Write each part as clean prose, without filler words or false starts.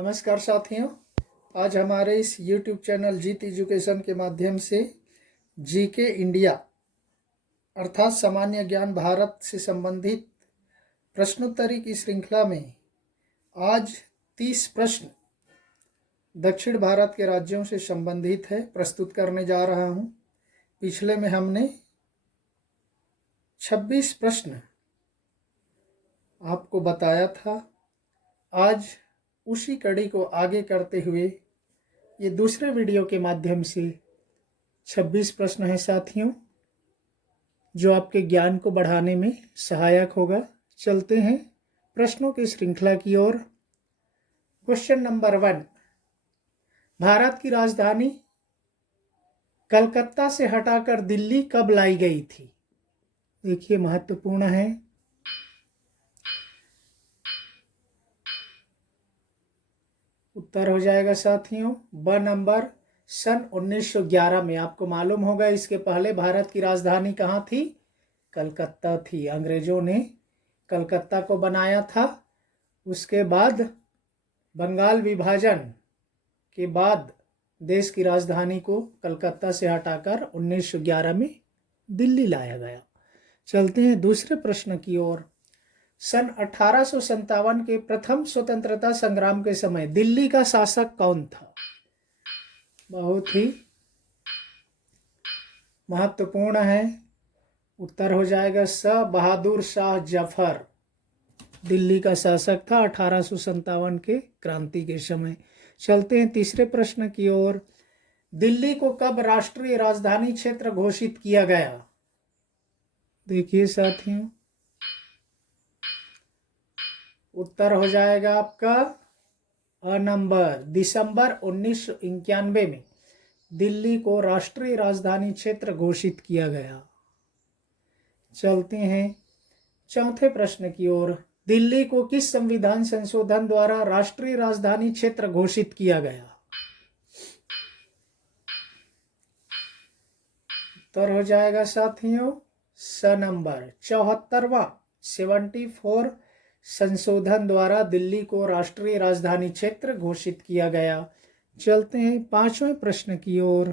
नमस्कार साथियों, आज हमारे इस YouTube चैनल जीत एजुकेशन के माध्यम से जीके इंडिया अर्थात सामान्य ज्ञान भारत से संबंधित प्रश्नोत्तरी की श्रृंखला में आज 30 प्रश्न दक्षिण भारत के राज्यों से संबंधित है प्रस्तुत करने जा रहा हूं। पिछले में हमने 26 प्रश्न आपको बताया था। आज उसी कड़ी को आगे करते हुए ये दूसरे वीडियो के माध्यम से 26 प्रश्न हैं साथियों, जो आपके ज्ञान को बढ़ाने में सहायक होगा। चलते हैं प्रश्नों की श्रृंखला की ओर। क्वेश्चन नंबर 1, भारत की राजधानी कलकत्ता से हटाकर दिल्ली कब लाई गई थी? देखिए, महत्वपूर्ण है। उत्तर हो जाएगा साथियों ब नंबर, सन 1911 में। आपको मालूम होगा इसके पहले भारत की राजधानी कहाँ थी? कलकत्ता थी। अंग्रेजों ने कलकत्ता को बनाया था। उसके बाद बंगाल विभाजन के बाद देश की राजधानी को कलकत्ता से हटाकर 1911 में दिल्ली लाया गया। चलते हैं दूसरे प्रश्न की ओर। सन 1857 के प्रथम स्वतंत्रता संग्राम के समय दिल्ली का शासक कौन था? बहुत ही महत्वपूर्ण है। उत्तर हो जाएगा स, बहादुर शाह जफर दिल्ली का शासक था 1857 के क्रांति के समय। चलते हैं तीसरे प्रश्न की ओर। दिल्ली को कब राष्ट्रीय राजधानी क्षेत्र घोषित किया गया? देखिए साथियों, उत्तर हो जाएगा आपका अ नंबर, दिसंबर 1991 में दिल्ली को राष्ट्रीय राजधानी क्षेत्र घोषित किया गया। चलते हैं चौथे प्रश्न की ओर। दिल्ली को किस संविधान संशोधन द्वारा राष्ट्रीय राजधानी क्षेत्र घोषित किया गया? उत्तर हो जाएगा साथियों स नंबर, 74वां 74 संशोधन द्वारा दिल्ली को राष्ट्रीय राजधानी क्षेत्र घोषित किया गया। चलते हैं पांचवें प्रश्न की ओर।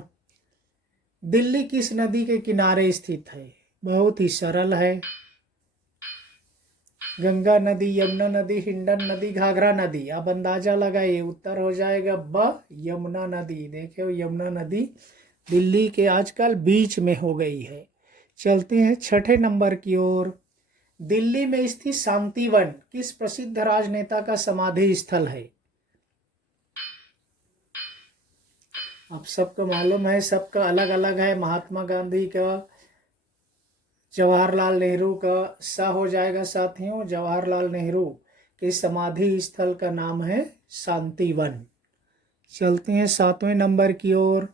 दिल्ली किस नदी के किनारे स्थित है? बहुत ही सरल है। गंगा नदी, यमुना नदी, हिंडन नदी, घाघरा नदी। अब अंदाजा लगाइए। उत्तर हो जाएगा ब, यमुना नदी। देखो, यमुना नदी दिल्ली के आजकल बीच में हो गई है। चलते हैं छठे नंबर की ओर। दिल्ली में स्थित शांतिवन किस प्रसिद्ध राजनेता का समाधि स्थल है? आप सबको मालूम है, सबका अलग अलग है। महात्मा गांधी का, जवाहरलाल नेहरू का। सा हो जाएगा साथियों, जवाहरलाल नेहरू के समाधि स्थल का नाम है शांतिवन। चलते हैं सातवें नंबर की ओर।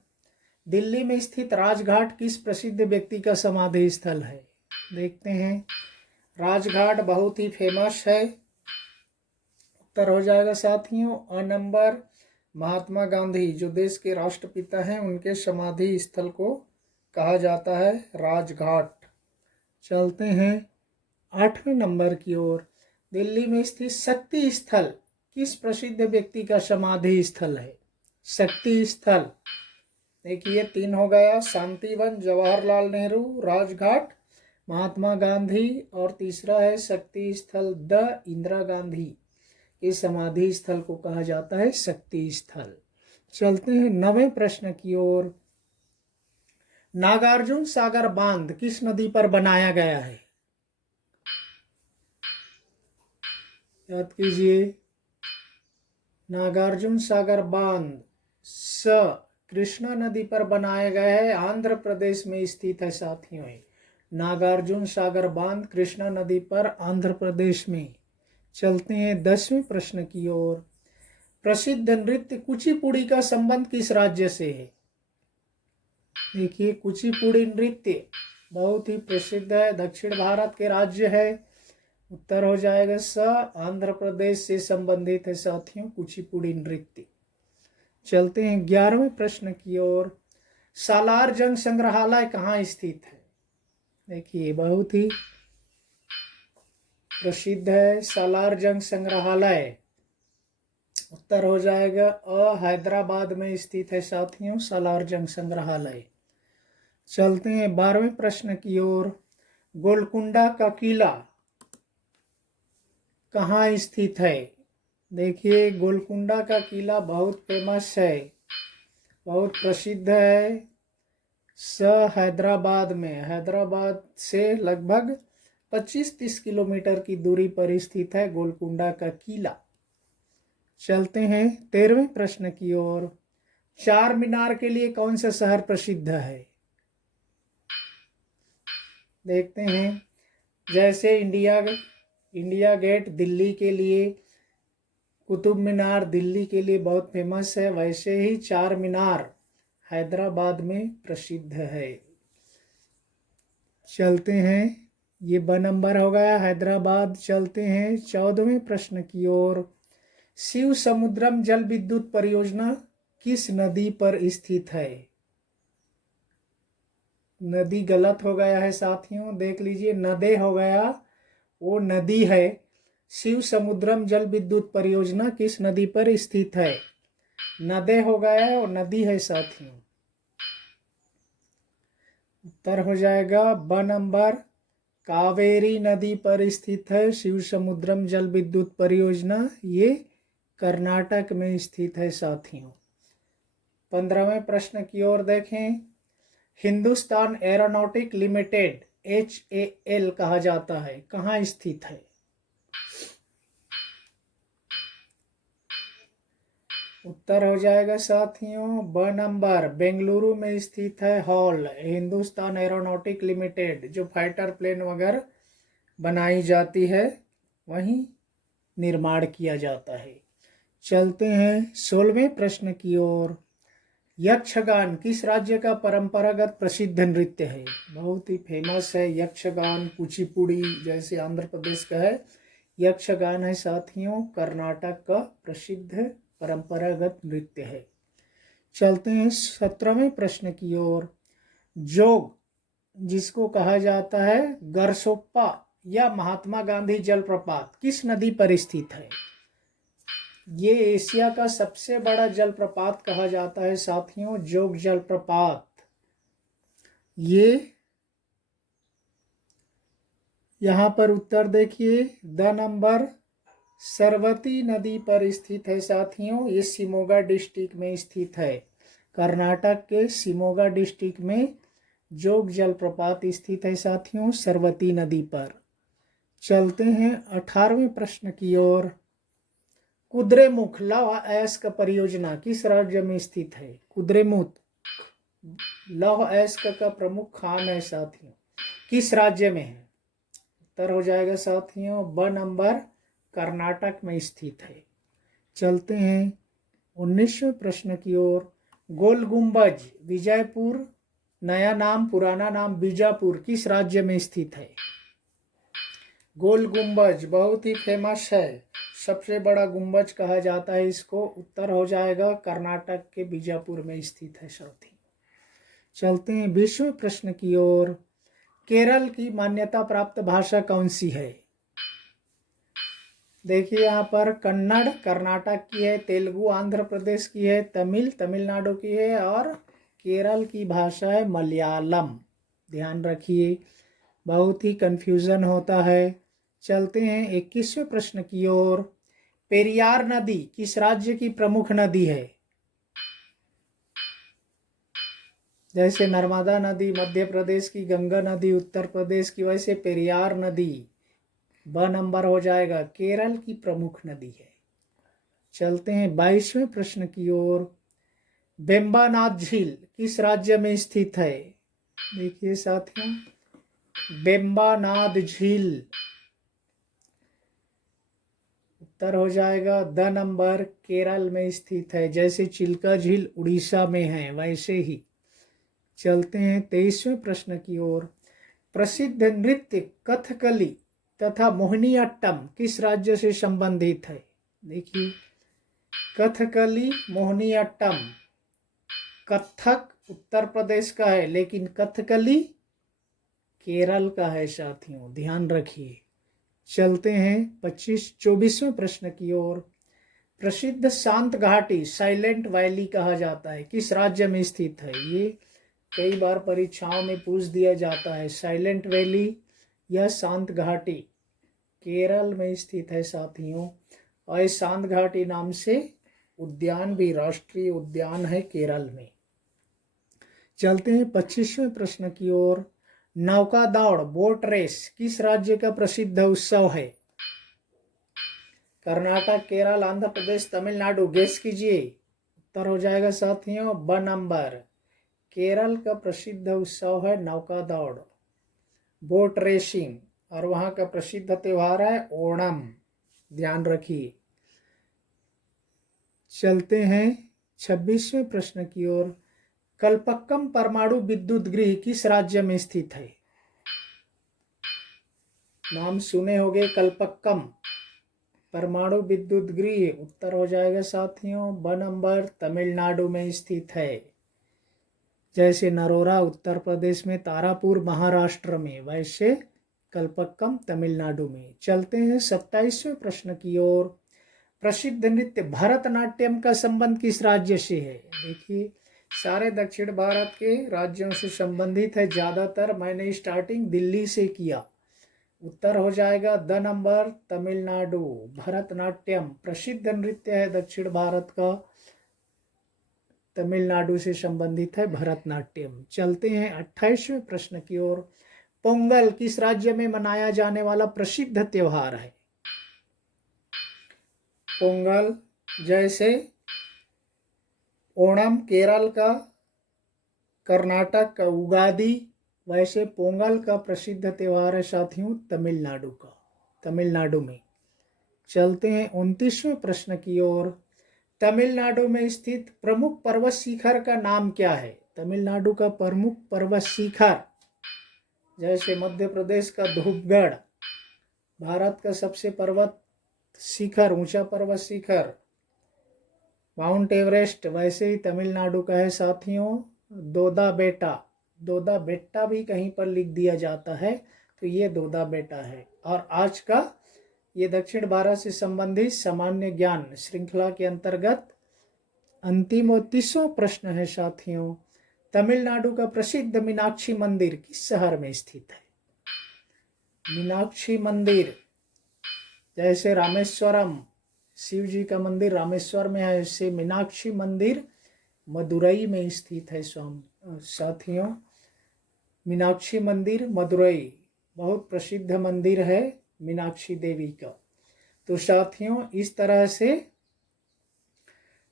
दिल्ली में स्थित राजघाट किस प्रसिद्ध व्यक्ति का समाधि स्थल है? देखते हैं। राजघाट बहुत ही फेमस है। उत्तर हो जाएगा साथियों अ नंबर, महात्मा गांधी जो देश के राष्ट्रपिता हैं, उनके समाधि स्थल को कहा जाता है राजघाट। चलते हैं आठवें नंबर की ओर। दिल्ली में स्थित शक्ति स्थल किस प्रसिद्ध व्यक्ति का समाधि स्थल है? शक्ति स्थल देखिए, 3 हो गया। शांतिवन, जवाहरलाल नेहरू, राजघाट, महात्मा गांधी, और तीसरा है शक्ति स्थल, द इंदिरा गांधी के समाधि स्थल को कहा जाता है शक्ति स्थल। चलते हैं 9वें प्रश्न की ओर। नागार्जुन सागर बांध किस नदी पर बनाया गया है? याद कीजिए। नागार्जुन सागर बांध स, कृष्णा नदी पर बनाया गया है। आंध्र प्रदेश में स्थित है साथियों। नागार्जुन सागर बांध कृष्णा नदी पर, आंध्र प्रदेश में। चलते हैं 10वें प्रश्न की ओर। प्रसिद्ध नृत्य कुचिपुड़ी का संबंध किस राज्य से है? देखिए, कुचिपुड़ी नृत्य बहुत ही प्रसिद्ध है, दक्षिण भारत के राज्य है। उत्तर हो जाएगा स, आंध्र प्रदेश से संबंधित है साथियों कुचिपुड़ी नृत्य। चलते हैं 11वें प्रश्न की ओर। सालार जंग संग्रहालय कहाँ स्थित है? देखिए, बहुत ही प्रसिद्ध है सालार जंग संग्रहालय। उत्तर हो जाएगा हैदराबाद में स्थित है साथियों सालार जंग संग्रहालय। चलते हैं 12वें प्रश्न की ओर। गोलकुंडा का किला कहाँ स्थित है? देखिए, गोलकुंडा का किला बहुत फेमस है, बहुत प्रसिद्ध है। हैदराबाद में, हैदराबाद से लगभग 25-30 किलोमीटर की दूरी पर स्थित है गोलकुंडा का किला। चलते हैं 13वें प्रश्न की ओर। चार मीनार के लिए कौन सा शहर प्रसिद्ध है? देखते हैं। जैसे इंडिया गेट दिल्ली के लिए, कुतुब मीनार दिल्ली के लिए बहुत फेमस है, वैसे ही चार मीनार हैदराबाद में प्रसिद्ध है। चलते हैं, ये ब नंबर हो गया हैदराबाद। चलते हैं 14वें प्रश्न की ओर। शिव समुद्रम जल विद्युत परियोजना किस नदी पर स्थित है? नदी गलत हो गया है साथियों, देख लीजिए, नदे हो गया, वो नदी है। शिव समुद्रम जल विद्युत परियोजना किस नदी पर स्थित है? नदे हो गया और नदी है साथियों। उत्तर हो जाएगा ब नंबर, कावेरी नदी पर स्थित है शिव समुद्रम जल विद्युत परियोजना। ये कर्नाटक में स्थित है साथियों। 15वें प्रश्न की ओर देखें। हिंदुस्तान एरोनॉटिक लिमिटेड HAL कहा जाता है, कहाँ स्थित है? उत्तर हो जाएगा साथियों ब नंबर, बेंगलुरु में स्थित है हॉल। हिंदुस्तान एरोनॉटिक लिमिटेड जो फाइटर प्लेन वगैरह बनाई जाती है, वहीं निर्माण किया जाता है। चलते हैं 16वें प्रश्न की ओर। यक्षगान किस राज्य का परंपरागत प्रसिद्ध नृत्य है? बहुत ही फेमस है यक्षगान। कुचिपुड़ी जैसे आंध्र प्रदेश का है, यक्षगान है साथियों कर्नाटक का प्रसिद्ध परंपरागत नृत्य है। चलते हैं 17वें प्रश्न की ओर। जोग जिसको कहा जाता है गरसोप्पा या महात्मा गांधी जलप्रपात किस नदी पर स्थित है? ये एशिया का सबसे बड़ा जलप्रपात कहा जाता है साथियों, जोग जलप्रपात। ये यहाँ पर उत्तर देखिए, द नंबर, सरवती नदी पर स्थित है साथियों। ये शिमोगा डिस्ट्रिक्ट में स्थित है, कर्नाटक के शिमोगा डिस्ट्रिक्ट में जोग जलप्रपात स्थित है साथियों, सरवती नदी पर। चलते हैं 18वें प्रश्न की ओर। कुद्रेमुख लौह अयस्क परियोजना किस राज्य में स्थित है? कुद्रेमुख लौह अयस्क का प्रमुख खान है साथियों, किस राज्य में है? उत्तर हो जाएगा साथियों ब नंबर, कर्नाटक में स्थित है। चलते हैं 19वें प्रश्न की ओर। गोल गुंबज विजयपुर, नया नाम पुराना नाम बीजापुर, किस राज्य में स्थित है? गोल गुंबज बहुत ही फेमस है, सबसे बड़ा गुंबज कहा जाता है इसको। उत्तर हो जाएगा कर्नाटक के बीजापुर में स्थित है साथी। चलते हैं 20वें प्रश्न की ओर। केरल की मान्यता प्राप्त भाषा कौन सी है? देखिए, यहाँ पर कन्नड़ कर्नाटक की है, तेलुगु आंध्र प्रदेश की है, तमिल तमिलनाडु की है, और केरल की भाषा है मलयालम। ध्यान रखिए, बहुत ही कंफ्यूजन होता है। चलते हैं 21वें प्रश्न की ओर। पेरियार नदी किस राज्य की प्रमुख नदी है? जैसे नर्मदा नदी मध्य प्रदेश की, गंगा नदी उत्तर प्रदेश की, वैसे पेरियार नदी ब नंबर हो जाएगा, केरल की प्रमुख नदी है। चलते हैं 22वें प्रश्न की ओर। बेम्बानाथ झील किस राज्य में स्थित है? देखिए साथियों, बेम्बानाथ झील, उत्तर हो जाएगा द नंबर, केरल में स्थित है। जैसे चिल्का झील उड़ीसा में है, वैसे ही। चलते हैं 23वें प्रश्न की ओर। प्रसिद्ध नृत्य कथकली तथा मोहिनीअट्टम किस राज्य से संबंधित है? देखिए, कथकली मोहिनीअट्टम, कथक उत्तर प्रदेश का है, लेकिन कथकली केरल का है साथियों, ध्यान रखिए। चलते हैं 24वें प्रश्न की ओर। प्रसिद्ध शांत घाटी साइलेंट वैली कहा जाता है किस राज्य में स्थित है? ये कई बार परीक्षाओं में पूछ दिया जाता है। साइलेंट वैली या शांत घाटी केरल में स्थित है साथियों। और इस शांत घाटी नाम से उद्यान भी, राष्ट्रीय उद्यान है केरल में। चलते हैं 25वें प्रश्न की ओर। नौका दौड़ बोट रेस किस राज्य का प्रसिद्ध उत्सव है? कर्नाटक, केरल, आंध्र प्रदेश, तमिलनाडु। गेस कीजिए। उत्तर हो जाएगा साथियों ब नंबर। केरल का प्रसिद्ध उत्सव है नौका दौड़, बोट रेसिंग, और वहां का प्रसिद्ध त्योहार है ओणम। ध्यान रखिए। चलते हैं 26वें प्रश्न की ओर। कल्पक्कम परमाणु विद्युत गृह किस राज्य में स्थित है? नाम सुने होंगे कल्पक्कम परमाणु विद्युत गृह। उत्तर हो जाएगा साथियों ब नंबर। तमिलनाडु में स्थित है। जैसे नरोरा उत्तर प्रदेश में, तारापुर महाराष्ट्र में, वैसे कल्पक्कम तमिलनाडु में। चलते हैं 27वें प्रश्न की ओर। प्रसिद्ध नृत्य भरतनाट्यम का संबंध किस राज्य से है? देखिए सारे दक्षिण भारत के राज्यों से संबंधित है। ज्यादातर मैंने स्टार्टिंग दिल्ली से किया। उत्तर हो जाएगा द नंबर तमिलनाडु। भरतनाट्यम प्रसिद्ध नृत्य है दक्षिण भारत का, तमिलनाडु से संबंधित है भरतनाट्यम। चलते हैं 28वें प्रश्न की ओर। पोंगल किस राज्य में मनाया जाने वाला प्रसिद्ध त्योहार है? पोंगल जैसे ओणम केरल का, कर्नाटक का उगादी, वैसे पोंगल का प्रसिद्ध त्योहार है साथियों तमिलनाडु का, तमिलनाडु में। चलते हैं 29वें प्रश्न की ओर। तमिलनाडु में स्थित प्रमुख पर्वत शिखर का नाम क्या है? तमिलनाडु का प्रमुख पर्वत शिखर, जैसे मध्य प्रदेश का धूपगढ़, भारत का सबसे पर्वत शिखर, ऊंचा पर्वत शिखर माउंट एवरेस्ट, वैसे ही तमिलनाडु का है साथियों दोदा बेटा। दोदा बेट्टा भी कहीं पर लिख दिया जाता है, तो ये दोदा बेटा है। और आज का ये दक्षिण भारत से संबंधित सामान्य ज्ञान श्रृंखला के अंतर्गत अंतिम और 30वां प्रश्न है साथियों। तमिलनाडु का प्रसिद्ध मीनाक्षी मंदिर किस शहर में स्थित है? मीनाक्षी मंदिर जैसे रामेश्वरम, शिव जी का मंदिर रामेश्वर में है, इससे मीनाक्षी मंदिर मदुरई में स्थित है साथियों। मीनाक्षी मंदिर मदुरई बहुत प्रसिद्ध मंदिर है मीनाक्षी देवी का। तो साथियों इस तरह से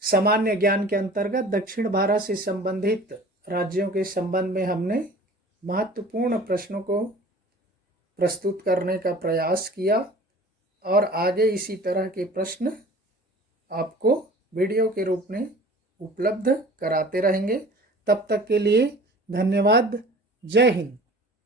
सामान्य ज्ञान के अंतर्गत दक्षिण भारत से संबंधित राज्यों के संबंध में हमने महत्वपूर्ण प्रश्नों को प्रस्तुत करने का प्रयास किया, और आगे इसी तरह के प्रश्न आपको वीडियो के रूप में उपलब्ध कराते रहेंगे। तब तक के लिए धन्यवाद। जय हिंद।